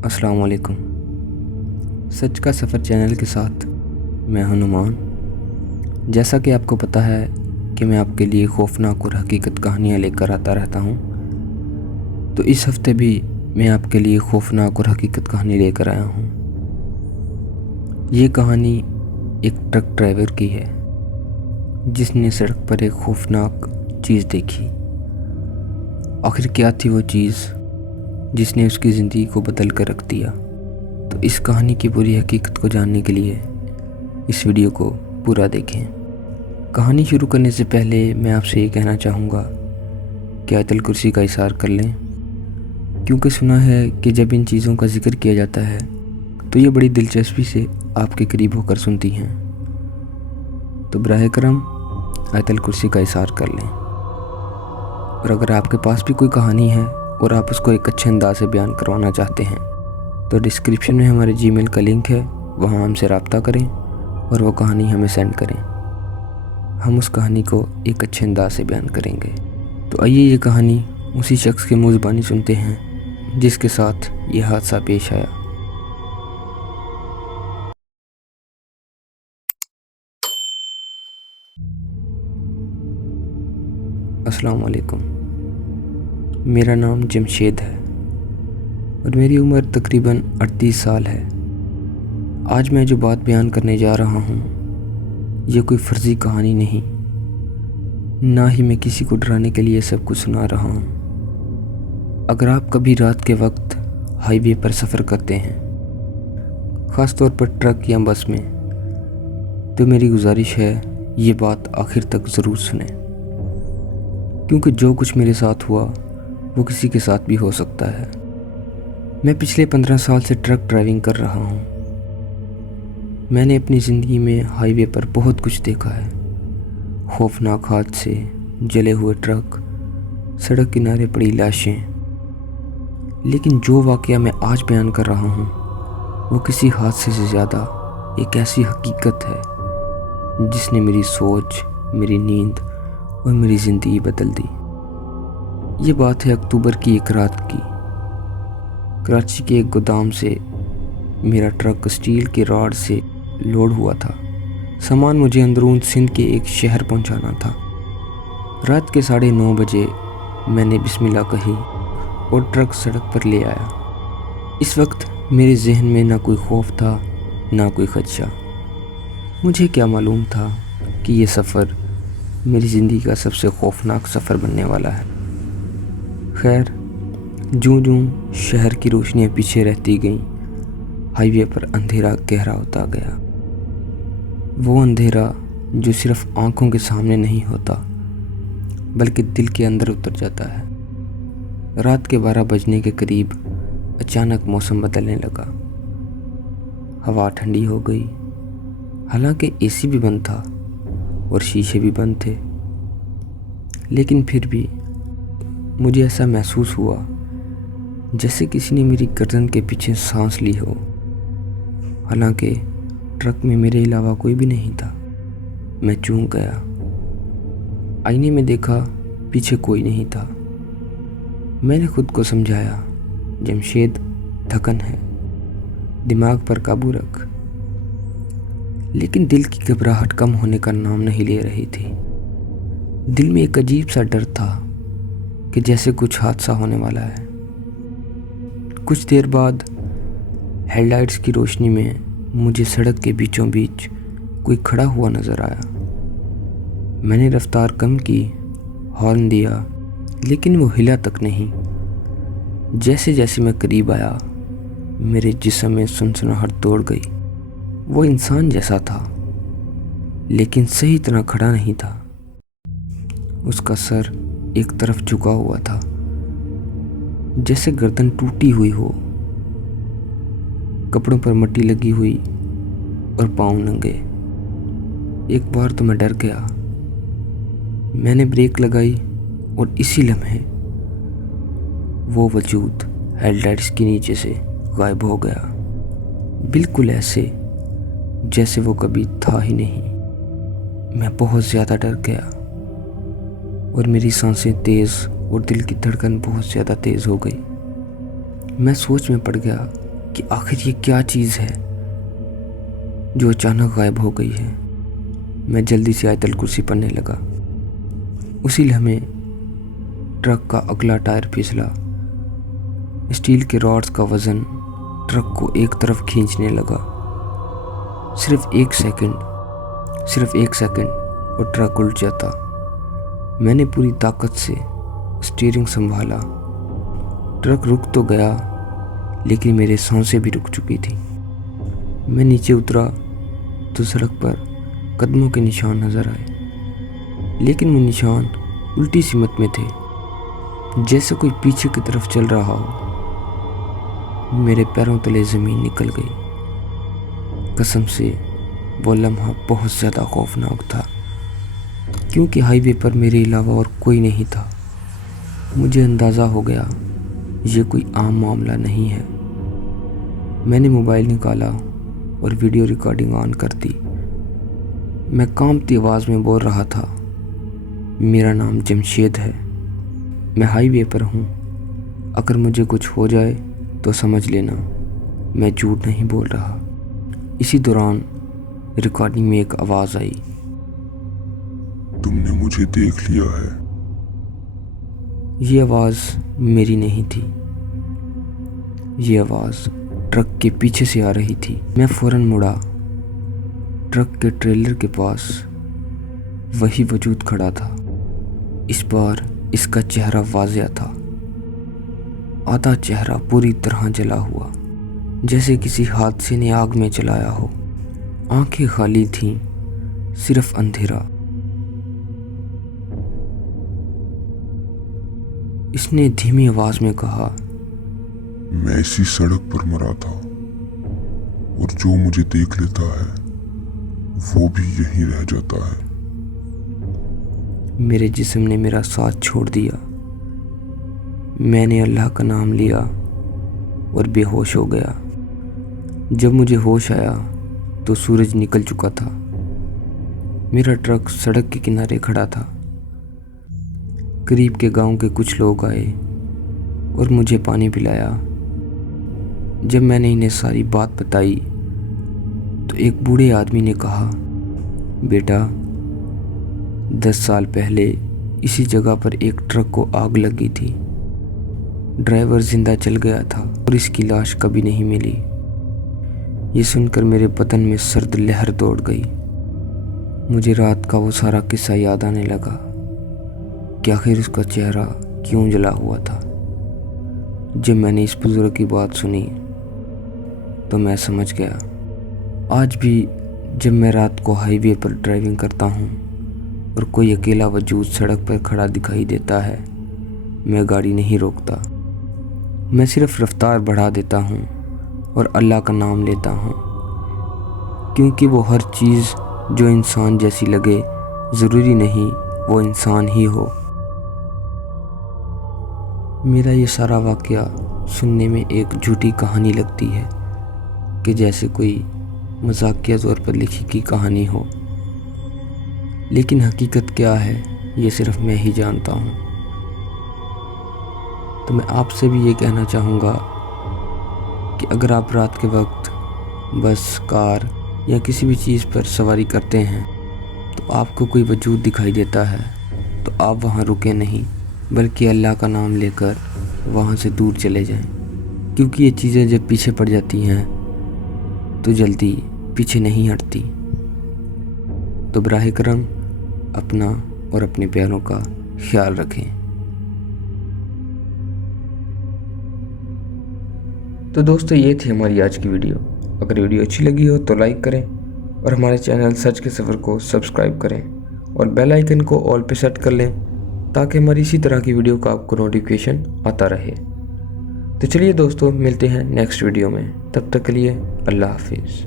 अस्सलाम वालेकुम। सच का सफ़र चैनल के साथ मैं हूं नुमान। जैसा कि आपको पता है कि मैं आपके लिए खौफनाक और हकीकत कहानियां लेकर आता रहता हूं, तो इस हफ्ते भी मैं आपके लिए खौफनाक और हकीकत कहानी लेकर आया हूं। ये कहानी एक ट्रक ड्राइवर की है जिसने सड़क पर एक खौफनाक चीज़ देखी। आखिर क्या थी वो चीज़ जिसने उसकी ज़िंदगी को बदल कर रख दिया? तो इस कहानी की पूरी हकीकत को जानने के लिए इस वीडियो को पूरा देखें। कहानी शुरू करने से पहले मैं आपसे ये कहना चाहूँगा कि आयतल कुर्सी का इशार कर लें, क्योंकि सुना है कि जब इन चीज़ों का जिक्र किया जाता है तो ये बड़ी दिलचस्पी से आपके करीब होकर सुनती हैं। तो बराह करम आयतल कुर्सी का इशार कर लें। और अगर आपके पास भी कोई कहानी है और आप उसको एक अच्छे अंदाज से बयान करवाना चाहते हैं तो डिस्क्रिप्शन में हमारे जीमेल का लिंक है, वहाँ हमसे रब्ता करें और वो कहानी हमें सेंड करें। हम उस कहानी को एक अच्छे अंदाज से बयान करेंगे। तो आइए ये कहानी उसी शख्स की मुँह ज़बानी सुनते हैं जिसके साथ ये हादसा पेश आया। अस्सलाम वालेकुम। मेरा नाम जमशेद है और मेरी उम्र तकरीबन 38 साल है। आज मैं जो बात बयान करने जा रहा हूँ ये कोई फर्जी कहानी नहीं, ना ही मैं किसी को डराने के लिए सब कुछ सुना रहा हूँ। अगर आप कभी रात के वक्त हाईवे पर सफ़र करते हैं, ख़ास तौर पर ट्रक या बस में, तो मेरी गुजारिश है ये बात आखिर तक ज़रूर सुनें, क्योंकि जो कुछ मेरे साथ हुआ वो किसी के साथ भी हो सकता है। मैं पिछले 15 साल से ट्रक ड्राइविंग कर रहा हूँ। मैंने अपनी ज़िंदगी में हाईवे पर बहुत कुछ देखा है। खौफनाक हादसे, जले हुए ट्रक, सड़क किनारे पड़ी लाशें। लेकिन जो वाक़या मैं आज बयान कर रहा हूँ वो किसी हादसे से ज़्यादा एक ऐसी हकीकत है जिसने मेरी सोच, मेरी नींद और मेरी ज़िंदगी बदल दी। ये बात है अक्टूबर की एक रात की। कराची के एक गोदाम से मेरा ट्रक स्टील के रॉड से लोड हुआ था। सामान मुझे अंदरून सिंध के एक शहर पहुंचाना था। रात के 9:30 बजे मैंने बिस्मिल्लाह कही और ट्रक सड़क पर ले आया। इस वक्त मेरे जहन में ना कोई खौफ था ना कोई खदशा। मुझे क्या मालूम था कि ये सफ़र मेरी ज़िंदगी का सबसे खौफनाक सफ़र बनने वाला है। खैर, जूं-जूं शहर की रोशनियां पीछे रहती गईं, हाईवे पर अंधेरा गहरा होता गया। वो अंधेरा जो सिर्फ आंखों के सामने नहीं होता बल्कि दिल के अंदर उतर जाता है। रात के 12 बजने के करीब अचानक मौसम बदलने लगा। हवा ठंडी हो गई। हालांकि एसी भी बंद था और शीशे भी बंद थे, लेकिन फिर भी मुझे ऐसा महसूस हुआ जैसे किसी ने मेरी गर्दन के पीछे सांस ली हो। हालांकि ट्रक में मेरे अलावा कोई भी नहीं था। मैं चूक गया। आईने में देखा, पीछे कोई नहीं था। मैंने खुद को समझाया, जमशेद, थकन है, दिमाग पर काबू रख। लेकिन दिल की घबराहट कम होने का नाम नहीं ले रही थी। दिल में एक अजीब सा डर था कि जैसे कुछ हादसा होने वाला है। कुछ देर बाद हेडलाइट्स की रोशनी में मुझे सड़क के बीचों बीच कोई खड़ा हुआ नज़र आया। मैंने रफ्तार कम की, हॉर्न दिया, लेकिन वो हिला तक नहीं। जैसे जैसे मैं करीब आया, मेरे जिस्म में सनसनाहट दौड़ गई। वो इंसान जैसा था, लेकिन सही तरह खड़ा नहीं था। उसका सर एक तरफ झुका हुआ था, जैसे गर्दन टूटी हुई हो, कपड़ों पर मट्टी लगी हुई और पाँव नंगे। एक बार तो मैं डर गया। मैंने ब्रेक लगाई और इसी लम्हे वो वजूद हेडलाइट्स के नीचे से गायब हो गया, बिल्कुल ऐसे जैसे वो कभी था ही नहीं। मैं बहुत ज़्यादा डर गया और मेरी सांसें तेज़ और दिल की धड़कन बहुत ज़्यादा तेज़ हो गई। मैं सोच में पड़ गया کہ آخر یہ کیا چیز ہے جو اچانک غائب ہو گئی ہے۔ میں جلدی سے آیت الکرسی پڑھنے لگا۔ اسی لمحے ٹرک کا اگلا ٹائر پھسلا۔ اسٹیل کے راڈز کا وزن ٹرک کو ایک طرف کھینچنے لگا۔ صرف ایک سیکنڈ اور ٹرک الٹ جاتا۔ میں نے پوری طاقت سے اسٹیئرنگ سنبھالا۔ ٹرک رک تو گیا لیکن میرے سانسیں بھی رک چکی تھی۔ میں نیچے اترا تو سڑک پر قدموں کے نشان نظر آئے، لیکن وہ نشان الٹی سمت میں تھے، جیسے کوئی پیچھے کی طرف چل رہا ہو۔ میرے پیروں تلے زمین نکل گئی۔ قسم سے وہ لمحہ بہت زیادہ خوفناک تھا، کیونکہ ہائی وے پر میرے علاوہ اور کوئی نہیں تھا۔ مجھے اندازہ ہو گیا یہ کوئی عام معاملہ نہیں ہے۔ میں نے موبائل نکالا اور ویڈیو ریکارڈنگ آن کر دی۔ میں کانپتی آواز میں بول رہا تھا، میرا نام جمشید ہے، میں ہائی وے پر ہوں، اگر مجھے کچھ ہو جائے تو سمجھ لینا میں جھوٹ نہیں بول رہا۔ اسی دوران ریکارڈنگ میں ایک آواز آئی، تم نے مجھے دیکھ لیا ہے۔ یہ آواز میری نہیں تھی، یہ آواز ٹرک کے پیچھے سے آ رہی تھی۔ میں فوراً مڑا۔ ٹرک کے ٹریلر کے پاس وہی وجود کھڑا تھا۔ اس بار اس کا چہرہ واضح تھا، آدھا چہرہ پوری طرح جلا ہوا، جیسے کسی حادثے نے آگ میں جلایا ہو۔ آنکھیں خالی تھیں، صرف اندھیرا۔ اس نے دھیمی آواز میں کہا، میں اسی سڑک پر مرا تھا، اور جو مجھے دیکھ لیتا ہے وہ بھی یہیں رہ جاتا ہے۔ میرے جسم نے میرا ساتھ چھوڑ دیا۔ میں نے اللہ کا نام لیا اور بے ہوش ہو گیا۔ جب مجھے ہوش آیا تو سورج نکل چکا تھا۔ میرا ٹرک سڑک کے کنارے کھڑا تھا۔ قریب کے گاؤں کے کچھ لوگ آئے اور مجھے پانی پلایا۔ جب میں نے انہیں ساری بات بتائی تو ایک بوڑھے آدمی نے کہا، بیٹا 10 سال پہلے اسی جگہ پر ایک ٹرک کو آگ لگی تھی، ڈرائیور زندہ چل گیا تھا اور اس کی لاش کبھی نہیں ملی۔ یہ سن کر میرے بدن میں سرد لہر دوڑ گئی۔ مجھے رات کا وہ سارا قصہ یاد آنے لگا کہ آخر اس کا چہرہ کیوں جلا ہوا تھا۔ جب میں نے اس بزرگ کی بات سنی تو میں سمجھ گیا۔ آج بھی جب میں رات کو ہائی وے پر ڈرائیونگ کرتا ہوں اور کوئی اکیلا وجود سڑک پر کھڑا دکھائی دیتا ہے، میں گاڑی نہیں روکتا، میں صرف رفتار بڑھا دیتا ہوں اور اللہ کا نام لیتا ہوں، کیونکہ وہ ہر چیز جو انسان جیسی لگے ضروری نہیں وہ انسان ہی ہو۔ میرا یہ سارا واقعہ سننے میں ایک جھوٹی کہانی لگتی ہے کہ جیسے کوئی مذاقیہ طور پر لکھی کی کہانی ہو، لیکن حقیقت کیا ہے یہ صرف میں ہی جانتا ہوں۔ تو میں آپ سے بھی یہ کہنا چاہوں گا کہ اگر آپ رات کے وقت بس، کار یا کسی بھی چیز پر سواری کرتے ہیں تو آپ کو کوئی وجود دکھائی دیتا ہے تو آپ وہاں رکیں نہیں، بلکہ اللہ کا نام لے کر وہاں سے دور چلے جائیں، کیونکہ یہ چیزیں جب پیچھے پڑ جاتی ہیں تو جلدی پیچھے نہیں ہٹتی۔ تو براہ کرم اپنا اور اپنے پیاروں کا خیال رکھیں۔ تو دوستو، یہ تھی ہماری آج کی ویڈیو۔ اگر ویڈیو اچھی لگی ہو تو لائک کریں اور ہمارے چینل سچ کے سفر کو سبسکرائب کریں اور بیل آئیکن کو آل پہ سیٹ کر لیں تاکہ ہماری اسی طرح کی ویڈیو کا آپ کو نوٹیفیکیشن آتا رہے۔ تو چلیے دوستو، ملتے ہیں نیکسٹ ویڈیو میں، تب تک کے لیے اللہ حافظ۔